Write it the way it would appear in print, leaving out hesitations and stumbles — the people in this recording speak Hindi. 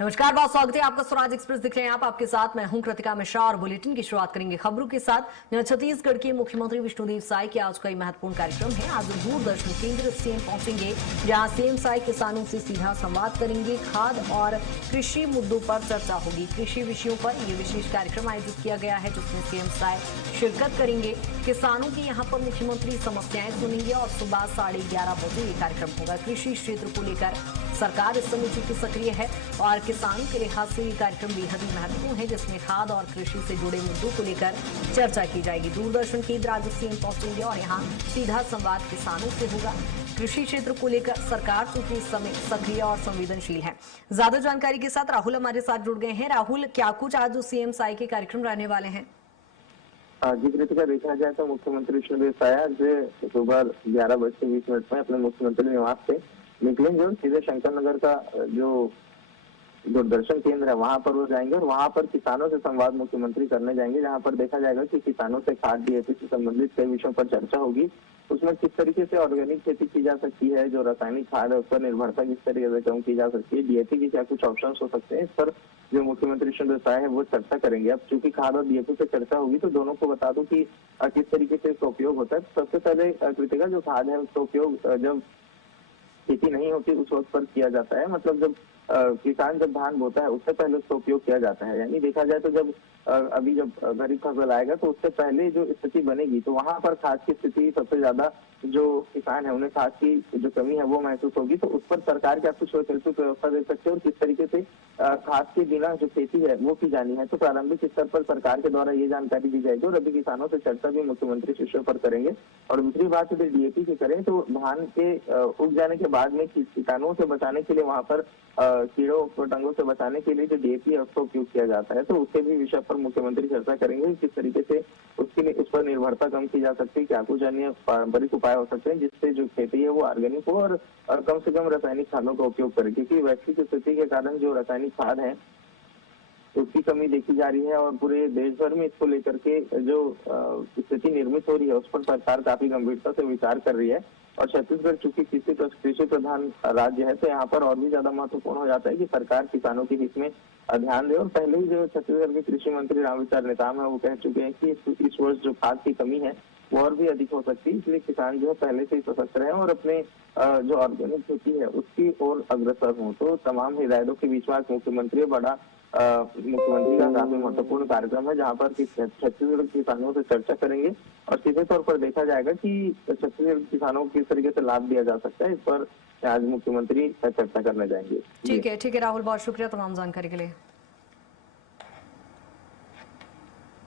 नमस्कार, बहुत स्वागत है आपका। स्वराज एक्सप्रेस दिख रहे हैं आपके साथ मैं हूं कृतिका मिश्रा और बुलेटिन की शुरुआत करेंगे खबरों के साथ। जहां छत्तीसगढ़ के मुख्यमंत्री विष्णुदेव साय के आज का एक महत्वपूर्ण कार्यक्रम है। आज दूरदर्शन केंद्र सीएम पहुंचेंगे, जहां सीएम साय किसानों से सीधा संवाद करेंगे। खाद और कृषि मुद्दों पर चर्चा होगी। कृषि विषयों पर यह विशेष कार्यक्रम आयोजित किया गया है, जिसमें सीएम साय शिरकत करेंगे। किसानों की यहां पर मुख्यमंत्री समस्याएं सुनेंगे और सुबह 11:30 बजे ये कार्यक्रम होगा। कृषि क्षेत्र को लेकर सरकार इस समय चूंकि सक्रिय है और किसानों के लिहाज से ये कार्यक्रम बेहद ही महत्वपूर्ण है, जिसमें खाद और कृषि से जुड़े मुद्दों को लेकर चर्चा की जाएगी। दूरदर्शन केंद्र आज सीएम पहुंचेंगे और यहां सीधा संवाद किसानों से होगा। कृषि क्षेत्र को लेकर सरकार चूंकि इस समय सक्रिय और संवेदनशील है। ज्यादा जानकारी के साथ राहुल हमारे साथ जुड़ गए हैं। राहुल, क्या कुछ आज सीएम साय के कार्यक्रम रहने वाले हैं? जी कृतिका, देखा जाए तो मुख्यमंत्री विष्णुदेव साय आज सुबह 11:20 में अपने मुख्यमंत्री निवास से निकलेंगे और सीधे शंकर नगर का जो दूरदर्शन केंद्र है वहां पर वो जाएंगे और वहां पर किसानों से संवाद मुख्यमंत्री करने जाएंगे, जहां पर देखा जाएगा कि किसानों से खाद डीएपी से संबंधित कई विषयों पर चर्चा होगी। उसमें किस तरीके से ऑर्गेनिक खेती की जा सकती है, जो रासायनिक खाद है उस पर निर्भरता किस तरीके से कम की जा सकती है, डीएपी की क्या कुछ ऑप्शन हो सकते हैं, इस पर जो मुख्यमंत्री विष्णुदेव साय है वो चर्चा करेंगे। अब चूंकि खाद और डीएपी पे चर्चा होगी तो दोनों को बता दूं कि किस तरीके से इसका उपयोग होता है। सबसे पहले कृतिका, जो खाद है उसका उपयोग जब खेती नहीं होती उस वक्त पर किया जाता है, मतलब जब किसान जब धान बोता है उससे पहले उसका उपयोग किया जाता है। यानी देखा जाए तो जब अभी जब खरीफ फसल आएगा तो उससे पहले जो स्थिति बनेगी तो वहां पर खाद की स्थिति सबसे ज्यादा जो किसान है उन्हें खाद की जो कमी है वो महसूस होगी। तो उस पर सरकार क्या कुछ वैकल्पिक व्यवस्था दे सकते हैं और किस तरीके से खाद के बिना जो खेती है वो की जानी है, तो प्रारंभिक स्तर पर सरकार के द्वारा ये जानकारी दी जाएगी और अभी किसानों से चर्चा भी मुख्यमंत्री इस विषय पर करेंगे। और दूसरी बात यदि डीएपी की करें तो धान के उग जाने के बाद में कीटाणुओं से बचाने के लिए वहां पर कीड़ों पतंगों से बचाने के लिए जो डीएपी है उसका उपयोग किया जाता है, तो उसके भी विषय पर मुख्यमंत्री चर्चा करेंगे। किस तरीके से उस पर निर्भरता कम की जा सकती है, क्या कुछ अन्य पारंपरिक उपाय हो सकते हैं जिससे जो खेती है वो ऑर्गेनिक हो और कम से कम रासायनिक खादों का उपयोग करें, क्योंकि वैश्विक स्थिति के कारण जो रासायनिक खाद है उसकी कमी देखी जा रही है और पूरे देश भर में इसको लेकर के जो स्थिति निर्मित हो रही है उस पर सरकार काफी गंभीरता से विचार कर रही है। और छत्तीसगढ़ चूंकि कृषि प्रधान राज्य है तो यहाँ पर और भी ज्यादा महत्वपूर्ण हो जाता है कि सरकार किसानों के हित में ध्यान दे। और पहले ही जो छत्तीसगढ़ के कृषि मंत्री रामविचार नेताम है वो कह चुके हैं कि इस वर्ष जो खाद की कमी है वो और भी अधिक हो सकती है, इसलिए किसान जो है पहले से ही सशक्त रहे और अपने जो ऑर्गेनिक खेती है उसकी ओर अग्रसर हो। तो तमाम हिदायतों के बीच में मुख्यमंत्री मुख्यमंत्री का काफी महत्वपूर्ण कार्यक्रम है, जहां पर छत्तीसगढ़ के किसानों से चर्चा करेंगे और सीधे तौर पर देखा जाएगा कि छत्तीसगढ़ के किसानों को किस तरीके से लाभ दिया जा सकता है, इस पर आज मुख्यमंत्री चर्चा करने जाएंगे। ठीक है राहुल, बहुत शुक्रिया तमाम जानकारी के लिए।